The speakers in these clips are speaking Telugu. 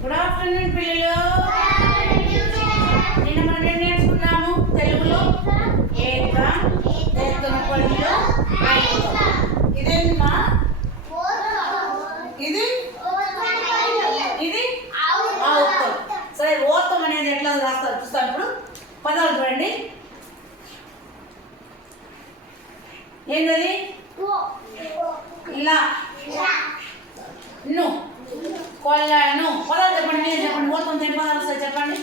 గుడ్ ఆఫ్టర్నూన్ పిల్లలు. నిన్న మనం ఏం నేర్చుకున్నాము తెలుగులో? ఏకం, ఎత్తున పళ్ళు, ఐకం. ఇదేంటమ్మా? ఇది ఇది ఔతం. సరే, ఓతం అనేది ఎట్లా రాస్తారు చూస్తాను ఇప్పుడు. పదాలు చూడండి. ఏంటది? ఇలా ను కొల్లను. పదాలు చెప్పండి, మీరు చెప్పండి. ఓతం ఎన్ని పదాలు వస్తాయి చెప్పండి.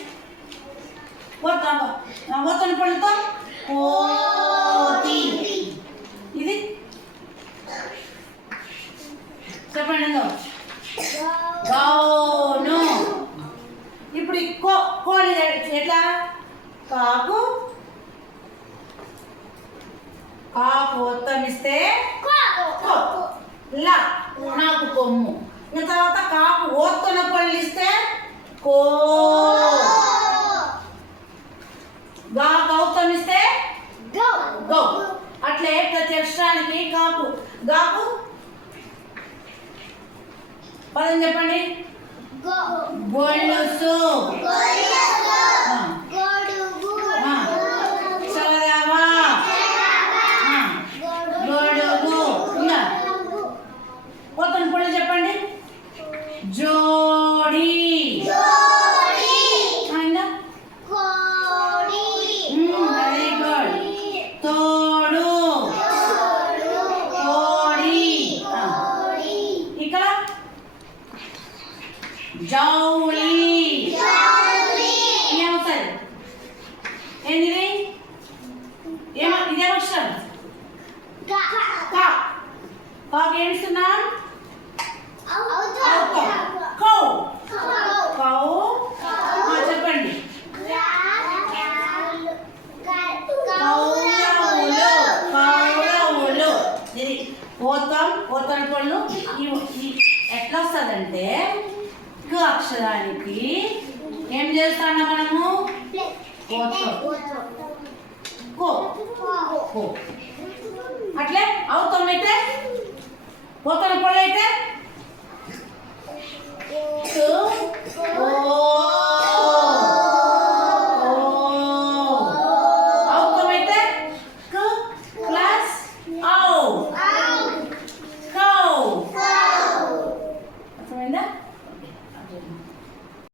ఓతం పళ్ళుతో కోతి. ఇది చెప్పండి. గౌను. ఇప్పుడు కోడి ఎట్లా? కాకు కాకు ఒత్తమిస్తే లా నాకు కొమ్ము. ఇంకా తర్వాత కాకు ఓత్తున పళ్ళు ఇస్తే కో. గా గౌతమిస్తే గౌ. అట్లే ప్రతి అక్షరానికి కాకు గాకు పదం చెప్పండి. గొలుసు, చదవ, గొడుగు. ఇంకా కొత్తని పళ్ళు చెప్పండి. జోడి, వెరీ గుడ్. తోడు, తోడి. ఇక్కడ జౌలి. ఏమవుతుంది? ఏంటిది? ఇదేమక్షరం? కాకు ఏమిస్తున్నా? కౌ. కౌ. చెప్పండి. కౌరవులు, కౌరవులు. ఇది ఓతం, ఓతం పళ్ళు. ఎట్లా వస్తుందంటే అక్షరానికి ఏం చేస్తాం మనము? అట్లే అవుతాం. అయితే పోతాను పళ్ళు అయితే